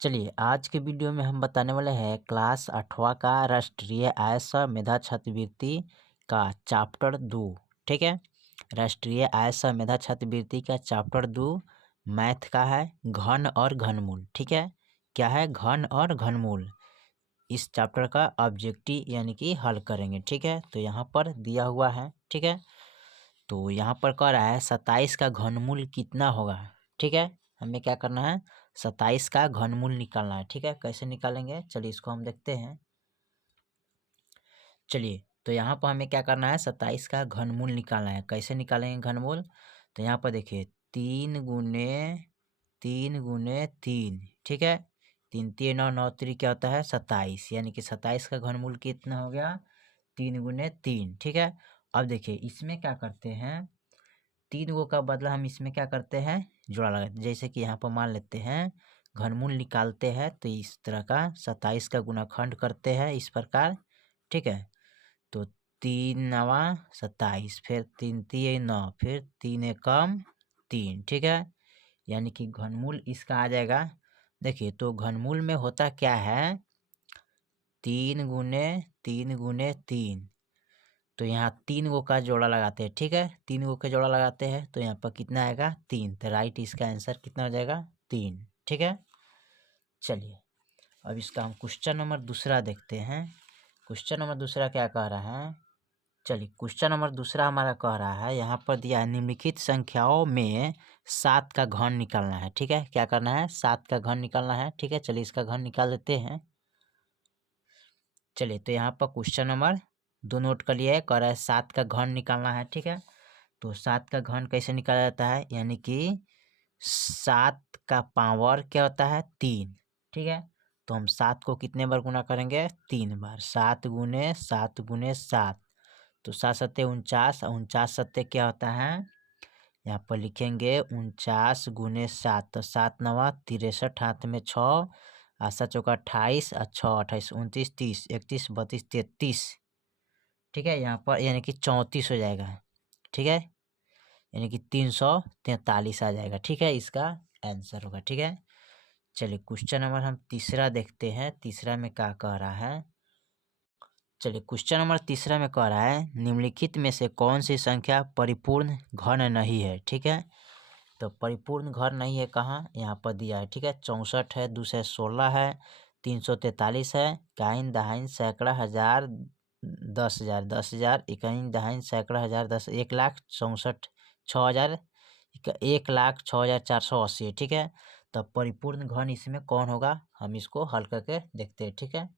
चलिए आज के वीडियो में हम बताने वाले हैं क्लास 8वां का राष्ट्रीय आय सह मेधा छात्रवृत्ति का चैप्टर 2। ठीक है, राष्ट्रीय आय सह मेधा छात्रवृत्ति का चैप्टर 2 मैथ का है, घन और घनमूल। ठीक है, क्या है घन और घनमूल। इस चैप्टर का ऑब्जेक्टिव यानी कि हल करेंगे। ठीक है, तो यहाँ पर दिया हुआ है। ठीक है, तो यहाँ पर कह रहा है 27 का घनमूल कितना होगा। ठीक है, हमें क्या करना है, 27 का घनमूल निकालना है। ठीक है, कैसे निकालेंगे चलिए इसको हम देखते हैं। चलिए तो यहाँ पर हमें क्या करना है, 27 का घनमूल निकालना है। कैसे निकालेंगे घनमूल, तो यहाँ पर देखिए 3 गुने 3। ठीक है, 3 3 9 9 3 क्या होता है 27, यानी कि 27 का घनमूल कितना हो गया 3 गुने 3। ठीक है, अब देखिए इसमें क्या करते हैं, 3 गो का बदला हम इसमें क्या करते हैं जोड़ा लगाते। जैसे कि यहाँ पर मान लेते हैं घनमूल निकालते हैं तो इस तरह का 27 का गुणाखंड करते हैं इस प्रकार। ठीक है, तो 3 9 27, फिर 3 3 9, फिर 3 एकम 3। ठीक है, यानी कि घनमूल इसका आ जाएगा। देखिए तो घनमूल में होता क्या है 3 गुने 3। तो यहाँ 3 गो का जोड़ा लगाते हैं। ठीक है, 3 गो का जोड़ा लगाते हैं तो यहाँ पर कितना आएगा 3। तो राइट इसका आंसर कितना हो जाएगा 3। ठीक है, चलिए अब इसका हम क्वेश्चन नंबर दूसरा देखते हैं। क्वेश्चन नंबर दूसरा क्या कह रहा है, चलिए क्वेश्चन नंबर दूसरा हमारा कह रहा है, यहाँ पर दिया है निम्नलिखित संख्याओं में 7 का घन निकालना है। ठीक है, क्या करना है 7 का घन निकालना है। ठीक है, चलिए इसका घन निकाल देते हैं। चलिए तो यहाँ पर क्वेश्चन नंबर 2 नोट कर लिया है, कह रहा है 7 का घन निकालना है। ठीक है, तो 7 का घन कैसे निकाला जाता है, यानी कि 7 का पावर क्या होता है 3। ठीक है, तो हम 7 को कितने बार गुना करेंगे 3 बार, 7 गुने 7 गुने 7। तो 7 7 49, 49 7 क्या होता है, यहाँ पर लिखेंगे 49 गुने 7। तो 7 9 63, हाथ में 6, 7 चौका 28, 6 28, 29 30, 31 32 33। ठीक है, यहाँ पर यानी कि 34 हो जाएगा। ठीक है, यानी कि 343 आ जाएगा। ठीक है, इसका आंसर होगा। ठीक है, चलिए क्वेश्चन नंबर हम तीसरा देखते हैं, तीसरा में क्या कह रहा है। चलिए क्वेश्चन नंबर तीसरा में कह रहा है निम्नलिखित में से कौन सी संख्या परिपूर्ण घन नहीं है। ठीक है, तो परिपूर्ण घन नहीं है कहाँ, यहाँ पर दिया है। ठीक है, 64 है, 216 है, 343 है, काइन दहाइन सैकड़ा हजार 10,000, 10,000 इकाइन दहाइन सैकड़ा हजार 10, 1,64,6,000, 1,06,480 है। ठीक है, तो परिपूर्ण घन इसमें कौन होगा, हम इसको हल करके देखते हैं। ठीक है,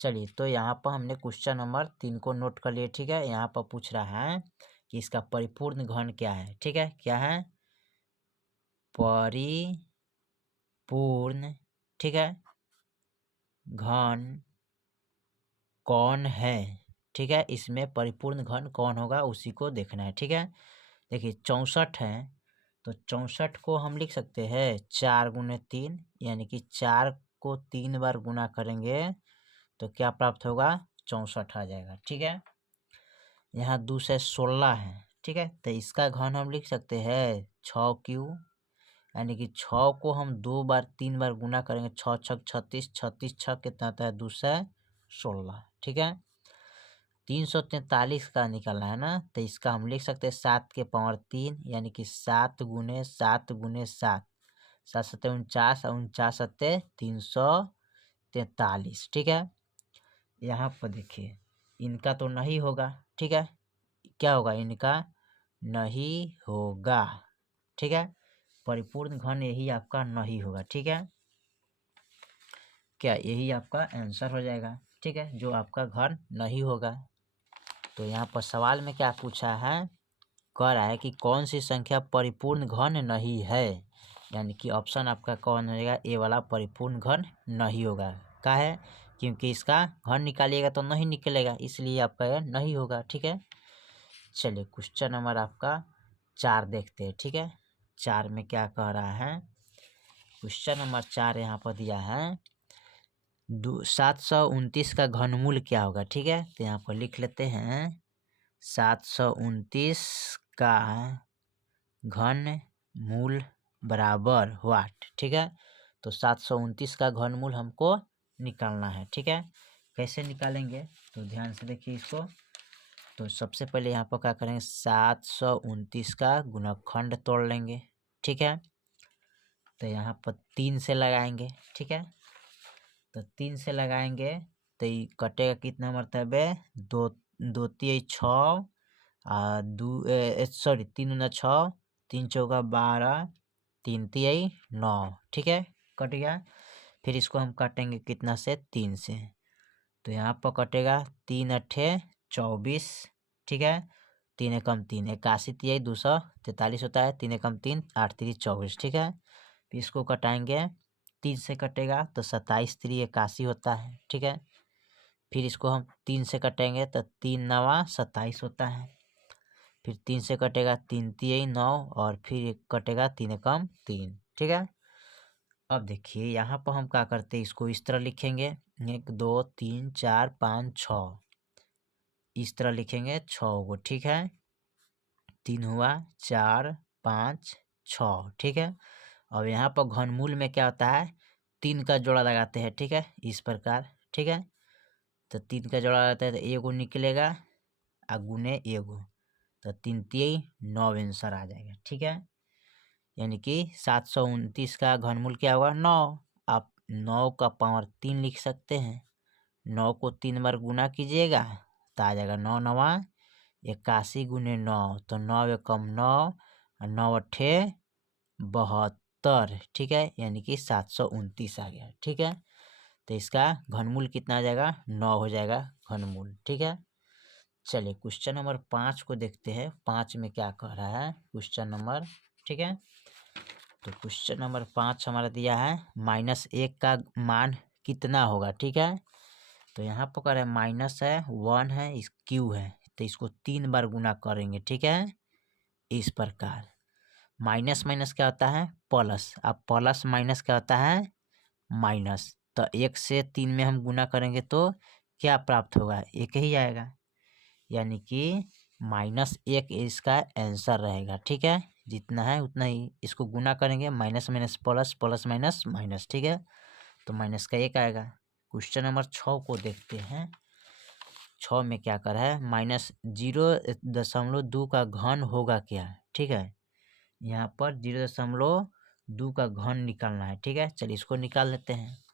चलिए तो यहाँ पर हमने क्वेश्चन नंबर 3 को नोट कर लिए। ठीक है, यहाँ पर पूछ रहा है कि इसका परिपूर्ण घन क्या है। ठीक है, क्या है परिपूर्ण, ठीक है, घन कौन है। ठीक है, इसमें परिपूर्ण घन कौन होगा उसी को देखना है। ठीक है, देखिए 64 है, तो 64 को हम लिख सकते हैं 4 गुने 3, यानी कि 4 को 3 बार गुना करेंगे तो क्या प्राप्त होगा 64 आ जाएगा। ठीक है, यहाँ 216 है। ठीक है, तो इसका घन हम लिख सकते हैं 6 क्यू, यानी कि 6 को हम 2 बार 3 बार गुना करेंगे, 6 छक 36, 36 छक कितना आता है 216। ठीक है, 343 का निकालना है ना, तो इसका हम लिख सकते हैं 7 के पावर 3, यानी कि 7 गुने 7 गुने 7, 7 7 49, 49 7 343। ठीक है, यहाँ पर देखिए इनका तो नहीं होगा। ठीक है, क्या होगा इनका नहीं होगा। ठीक है, परिपूर्ण घन यही आपका नहीं होगा। ठीक है, क्या यही आपका आंसर हो जाएगा। ठीक है, जो आपका घन नहीं होगा। तो यहाँ पर सवाल में क्या पूछा है, कह रहा है कि कौन सी संख्या परिपूर्ण घन नहीं है, यानी कि ऑप्शन आपका कौन हो जाएगा, ए वाला परिपूर्ण घन नहीं होगा। क्या है, क्योंकि इसका घन निकालिएगा तो नहीं निकलेगा, इसलिए आपका यह नहीं होगा। ठीक है, चलिए क्वेश्चन नंबर आपका 4 देखते हैं। ठीक है, 4 में क्या कह रहा है, क्वेश्चन नंबर 4 यहाँ पर दिया है 729 का घनमूल क्या होगा। ठीक है, तो यहाँ पर लिख लेते हैं 729 का घन मूल बराबर व्हाट। ठीक है, तो 729 का घनमूल हमको निकालना है। ठीक है, कैसे निकालेंगे तो ध्यान से देखिए इसको। तो सबसे पहले यहाँ पर क्या करेंगे, 729 का गुणनखंड तोड़ लेंगे। ठीक है, तो यहाँ पर 3 से लगाएंगे। ठीक है, तो 3 से लगाएंगे तो ये कटेगा कितना मतलब है, दो दो तिया 6 सॉरी 3 दूना 6, 3 चौका 12, 3 तिया 9। ठीक है, कट गया। फिर इसको हम काटेंगे कितना से, 3 से। तो यहाँ पर कटेगा 3 अट्ठे 24। ठीक है, 3 एकम 3 81 तिया 243 होता है। 3 एकम 3 8 3 24। ठीक है, फिर इसको कटाएंगे 3 से कटेगा तो 27 3 81 होता है। ठीक है, फिर इसको हम 3 से कटेंगे तो 3 नवा 27 होता है। फिर 3 से कटेगा 3 तिया 9 और फिर कटेगा 3 एकम 3। ठीक है, अब देखिए यहाँ पर हम क्या करते हैं, इसको इस तरह लिखेंगे 1 2 3 4 5 6, इस तरह लिखेंगे 6 को। ठीक है, 3 हुआ 4 5 6। ठीक है, अब यहाँ पर घनमूल में क्या होता है, 3 का जोड़ा लगाते हैं। ठीक है, इस प्रकार। ठीक है, तो 3 का जोड़ा लगाते हैं तो एगो निकलेगा आ गुने एगो, तो 3 तिया 9 आंसर आ जाएगा। ठीक है, यानी कि 729 का घनमूल क्या हुआ, 9। आप 9 का पावर 3 लिख सकते हैं। 9 को 3 बार गुना कीजिएगा तो आ जाएगा 9 नवा 81 गुने 9, तो 9 एकम 9 और 9 अट्ठे 72। ठीक है, यानी कि 729 आ गया। ठीक है, तो इसका घनमूल कितना आ जाएगा, 9 हो जाएगा घनमूल। ठीक है, चलिए क्वेश्चन नंबर 5 को देखते हैं। 5 में क्या कह रहा है क्वेश्चन नंबर। ठीक है, तो क्वेश्चन नंबर 5 हमारा दिया है -1 का मान कितना होगा। ठीक है, तो यहाँ पर कह रहे हैं माइनस है 1 है, इस क्यू है, तो इसको 3 बार गुना करेंगे। ठीक है, इस प्रकार। माइनस माइनस क्या होता है, प्लस। अब प्लस माइनस क्या होता है, माइनस। तो 1 से 3 में हम गुना करेंगे तो क्या प्राप्त होगा, 1 ही आएगा, यानी कि -1 इसका आंसर रहेगा। ठीक है, जितना है उतना ही इसको गुना करेंगे, minus minus plus, plus minus minus. ठीक है, तो माइनस का 1 आएगा। क्वेश्चन नंबर 6 को देखते हैं। 6 में क्या कर है, -0.2 का घन होगा क्या। ठीक है, यहाँ पर 0.2 का घन निकालना है। ठीक है, चलिए इसको निकाल लेते हैं।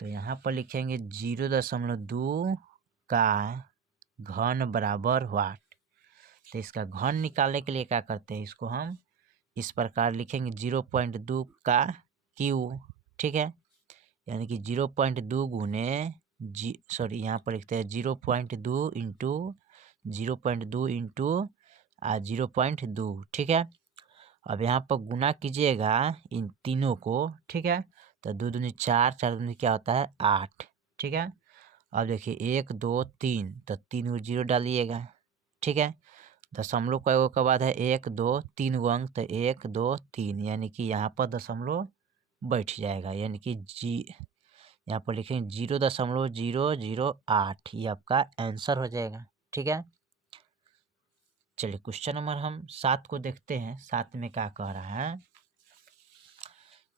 तो यहाँ पर लिखेंगे 0.2 का घन बराबर वाट। तो इसका घन निकालने के लिए क्या करते हैं, इसको हम इस प्रकार लिखेंगे 0.2 का क्यू। ठीक है, यानी कि 0.2 गुने सॉरी यहाँ पर लिखते हैं 0.2 इंटू 0.2 इंटू 0.2। ठीक है, अब यहाँ पर गुना कीजिएगा इन तीनों को। ठीक है, तो 2 दूनी 4, 4 दूनी क्या होता है 8। ठीक है, अब देखिए 1 2 3, तो 3 को 0 डालिएगा। ठीक है, दशमलव का एगो के बाद है 1 2 3 गो अंक, तो 1 2 3, यानी कि यहाँ पर दशमलव बैठ जाएगा, यानी कि यहाँ पर लिखेंगे 0.008, ये आपका आंसर हो जाएगा। ठीक है, चलिए क्वेश्चन नंबर हम 7 को देखते हैं। 7 में क्या कह रहा है,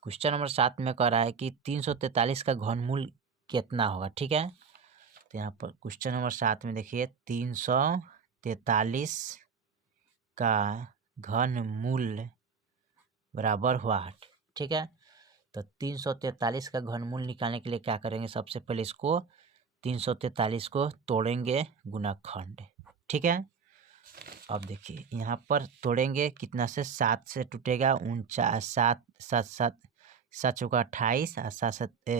क्वेश्चन नंबर 7 में कह रहा है कि 343 का घनमूल कितना होगा। ठीक है, तो यहाँ पर क्वेश्चन नंबर 7 में देखिए 343 का घनमूल बराबर वाट। ठीक है, तो 343 का घनमूल निकालने के लिए क्या करेंगे, सबसे पहले इसको 343 को तोड़ेंगे गुणनखंड। ठीक है, अब देखिए यहाँ पर तोड़ेंगे कितना से, 7 से टूटेगा 49, 7 7 7 7 चौका 28 और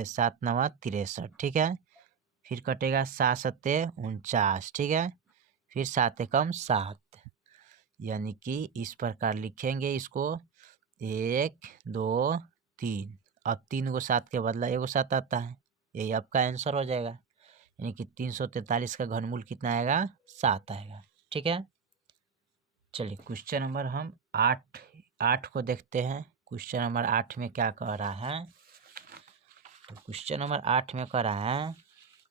7 नवा 63। ठीक है, फिर कटेगा 7 सत्ते 49। ठीक है, फिर 7 एकम 7, यानी कि इस प्रकार लिखेंगे इसको 1 2 3। अब 3 को 7 के बदला एगो 7 आता है, यही आपका आंसर हो जाएगा, यानी कि 343 का घनमूल कितना आएगा, 7 आएगा। ठीक है, चलिए क्वेश्चन नंबर हम 8 को देखते हैं। क्वेश्चन नंबर 8 में क्या कह रहा है, तो क्वेश्चन नंबर 8 में कह रहा है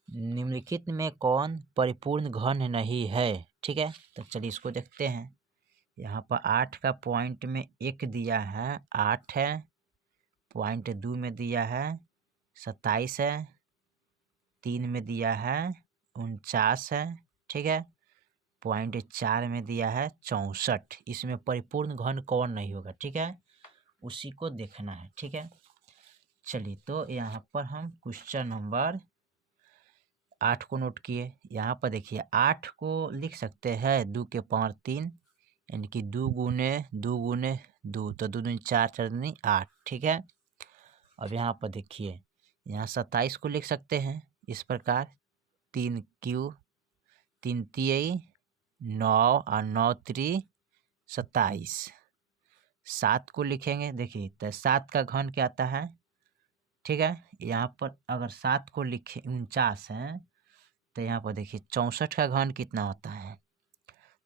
निम्नलिखित में कौन परिपूर्ण घन नहीं है। ठीक है, तो चलिए इसको देखते हैं। यहाँ पर 8 का पॉइंट में 1 दिया है, 8 है 0.2 में दिया है 27 है, 3 में दिया है 49 है, ठीक है, 0.4 में दिया है 64। इसमें परिपूर्ण घन कौन नहीं होगा, ठीक है, उसी को देखना है, ठीक है। चलिए तो यहाँ पर हम क्वेश्चन नंबर 8 को नोट किए। यहाँ पर देखिए 8 को लिख सकते हैं 2 के पावर 3, यानी कि 2 गुने 2 गुने 2, तो 2 दूनी 4, 4 दूनी 8, ठीक है। अब यहाँ पर देखिए यहाँ 27 को लिख सकते हैं इस प्रकार 3 क्यू 3 तियई 9 और 9 त्री 27। 7 को लिखेंगे, देखिए तो 7 का घन क्या आता है, ठीक है। यहाँ पर अगर 7 को लिखे 49 है तो यहाँ पर देखिए 64 का घन कितना होता है,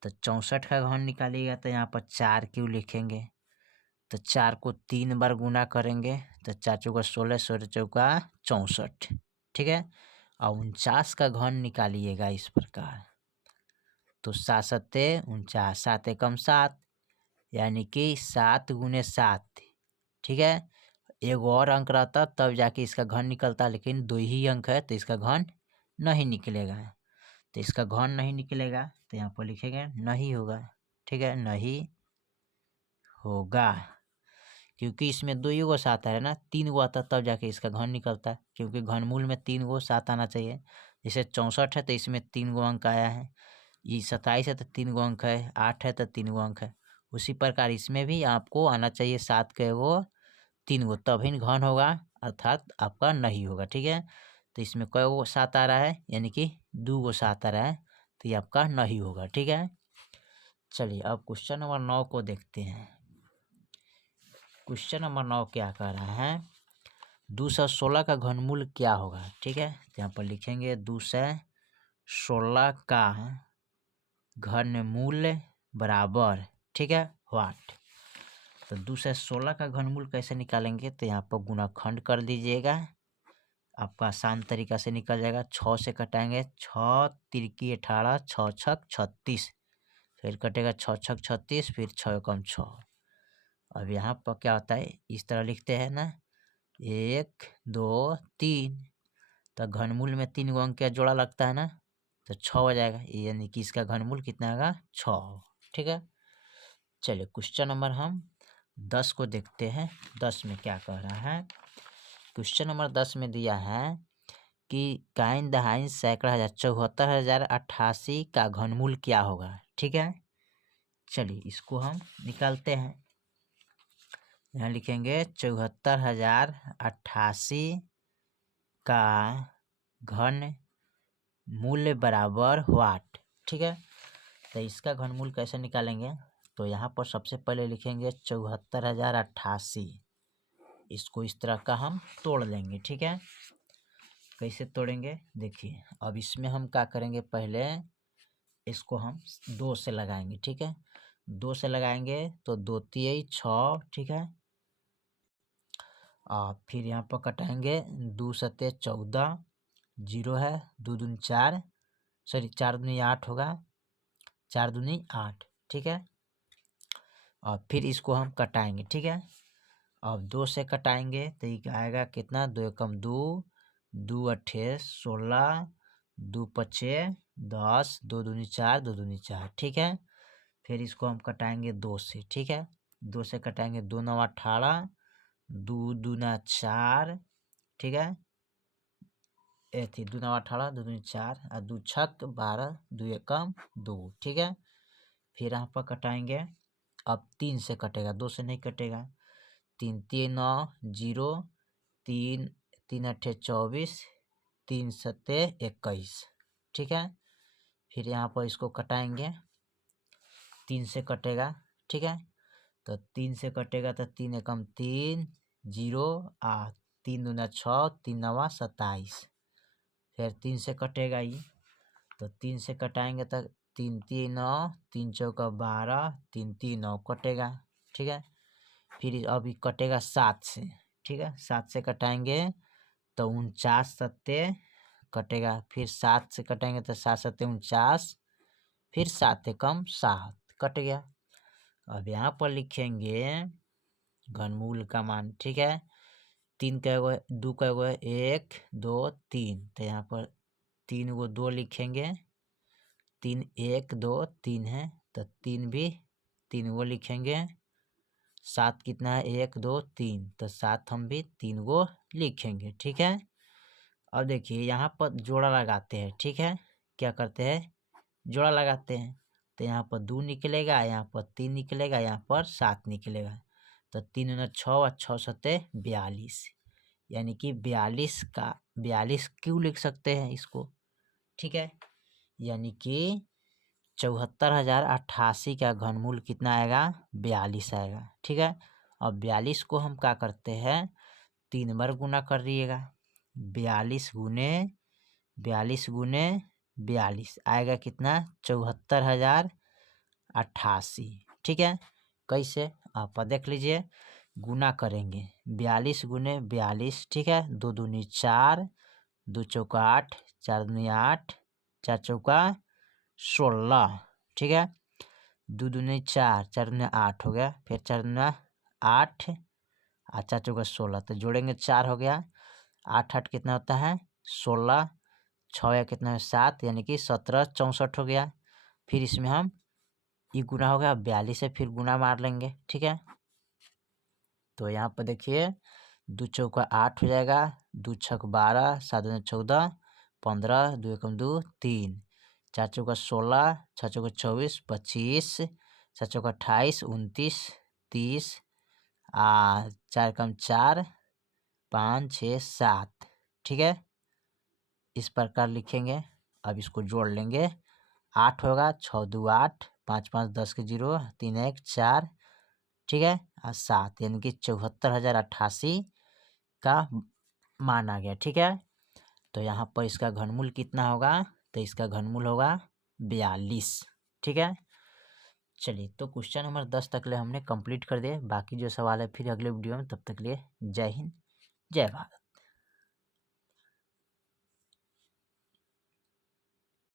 तो 64 का घन निकालिएगा तो यहाँ पर 4 क्यों लिखेंगे, तो 4 को 3 बार गुना करेंगे तो 4 चौका 16, 16 चौका 64, ठीक है। और 49 का घन निकालिएगा इस प्रकार, तो 7 सत्ते 49, 7 एकम 7, यानी कि 7 गुने 7, ठीक है। एक और अंक रहता तब जाके इसका घन निकलता, लेकिन 2 ही अंक है तो इसका घन नहीं निकलेगा, तो इसका घन नहीं निकलेगा तो यहाँ पर लिखेंगे नहीं होगा, ठीक है, नहीं होगा, क्योंकि इसमें 2 ही गो 7 है ना, 3 गो आता तब जाके इसका घन निकलता है, क्योंकि घनमूल में 3 गो 7 आना चाहिए। जैसे 64 है तो इसमें 3 गो अंक आया है, ये 27 है तो 3 गो अंक है, 8 है तो 3 गो अंक है, उसी प्रकार इसमें भी आपको आना चाहिए 7 के वो 3 गो, तभी घन होगा, अर्थात आपका नहीं होगा, ठीक है। तो इसमें कै गो 7 आ रहा है, यानी कि 2 गो 7 आ रहा है, तो ये आपका नहीं होगा, ठीक है। चलिए अब क्वेश्चन नंबर 9 को देखते हैं। क्वेश्चन नंबर 9 क्या कह रहा है, 216 का घनमूल क्या होगा, ठीक है। तो यहाँ पर लिखेंगे 216 का घनमूल बराबर, ठीक है, वाट। तो 216 का घनमूल कैसे निकालेंगे, तो यहाँ पर गुणाखंड कर दीजिएगा, आपका आसान तरीका से निकल जाएगा। 6 से कटाएंगे, 6 तिरकी 18, 6 छक 36, फिर कटेगा 6 छक 36, फिर 6 कम 6। अब यहाँ पर क्या होता है, इस तरह लिखते हैं ना, 1 2 3, तो घनमूल में 3 गो अंक का जोड़ा लगता है ना, तो 6 हो जाएगा, यानी कि इसका घनमूल कितना होगा 6, ठीक है। चलिए क्वेश्चन नंबर हम 10 को देखते हैं। 10 में क्या कह रहा है, क्वेश्चन नंबर 10 में दिया है कि काइन दहाइन सैकड़ा हजार 74,088 का घनमूल क्या होगा, ठीक है। चलिए इसको हम निकालते हैं, यहाँ लिखेंगे 74,088 का घन मूल बराबर वाट, ठीक है। तो इसका घनमूल कैसे निकालेंगे, तो यहाँ पर सबसे पहले लिखेंगे 74,088, इसको इस तरह का हम तोड़ लेंगे, ठीक है। कैसे तोड़ेंगे, देखिए अब इसमें हम क्या करेंगे, पहले इसको हम 2 से लगाएंगे, ठीक है। 2 से लगाएंगे तो 2 तियई 6, ठीक है। फिर यहाँ पर कटाएंगे 2 सत्ते 14, 0 है, 2 दूनी 4, सॉरी 4 दूनी 8 होगा, 4 दूनी 8, ठीक है। और फिर इसको हम कटाएंगे, ठीक है। अब 2 से कटाएंगे तो ये आएगा कितना, 2 एकम 2, 2 अट्ठे 16, 2 पचे 10, 2 दूनी 4, 2 दूनी 4, ठीक है। फिर इसको हम कटाएंगे 2 से, ठीक है। 2 से कटाएंगे 2 9 18, 2 दूना 4, ठीक है। 2 9 18, 2 दूनी 4 और 2 छक 12, 2 एकम 2, ठीक है। फिर यहाँ पर कटाएंगे, अब 3 से कटेगा, 2 से नहीं कटेगा, 3 3 9 0, 3 3 अट्ठे 24, 3 सत्ते 21, ठीक है। फिर यहाँ पर इसको कटाएंगे, 3 से कटेगा, ठीक है। तो 3 से कटेगा तो 3 एकम 3, 0 आ 3 दूना 6, 3 नवा 27, फिर 3 से कटेगा ये, तो 3 से कटाएंगे तो 3 3 9, 3 चौका 12, 3 3 9 कटेगा, ठीक है। फिर अभी कटेगा 7 से, ठीक है। 7 से कटाएंगे तो 49 सत्ते कटेगा, फिर 7 से कटेंगे तो 7 सत्ते 49, फिर 7 एकम 7 कट गया। अब यहाँ पर लिखेंगे घनमूल का मान, ठीक है। 3 कै गो है, 2 कै गो है, 1 2 3, तो यहाँ पर 3 गो 2 लिखेंगे, 3 1 2 3 है, तो 3 भी 3 गो लिखेंगे। 7 कितना है, 1 2 3, तो 7 हम भी 3 गो लिखेंगे। ठीक है, अब देखिए यहाँ पर जोड़ा लगाते हैं। ठीक है, क्या करते हैं, जोड़ा लगाते हैं। तो यहाँ पर 2 निकलेगा, यहाँ पर 3 निकलेगा, यहाँ पर 7 निकलेगा। तो 3 न 6 और 6 सत्ते 42, यानी कि 42 का 42 क्यों लिख सकते हैं इसको। ठीक है, यानी कि 74,088 का घनमूल कितना आएगा, 42 आएगा। ठीक है, अब 42 को हम क्या करते हैं, 3 बार गुना कर दिएगा। 42 गुने 42 गुने 42 आएगा कितना, 74,088। ठीक है, कैसे आप देख लीजिए, गुना करेंगे 42 गुने 42। ठीक है, 2 दूनी 4, 2 चौका 8, 4 दूनी 8, 4 चौका 16। ठीक है, 2 दूनी 4, 4 दूनी 8 हो गया, फिर 4 दूनी 8 और 4 चौका 16, तो जोड़ेंगे 4 हो गया, 8 8 कितना होता है 16, 6 या कितना है 7, यानी कि 17 64 हो गया। फिर इसमें हम ये गुना हो गया, 42 से फिर गुना मार लेंगे। ठीक है, तो यहाँ पर देखिए 2 चौका 8 हो जाएगा, 2 छक 12, 7 दूनी 14, 15, 2 एकम 2 3, 4 चौका 16, 6 चौका 24, 25, 7 चौका 28, 29, 30, 4 कम 4, 5 6 7। ठीक है, इस प्रकार लिखेंगे। अब इसको जोड़ लेंगे, 8 होगा, 6 2 8, 5 5 10 के 0, 3 1 4। ठीक है, और 7, यानी कि 74,088 का मान आ गया। ठीक है, तो यहाँ पर इसका घनमूल कितना होगा, तो इसका घनमूल होगा 42। ठीक है, चलिए तो क्वेश्चन नंबर 10 तक ले हमने कंप्लीट कर दिए। बाकी जो सवाल है फिर अगले वीडियो में, तब तक लिए जय हिंद जय भारत।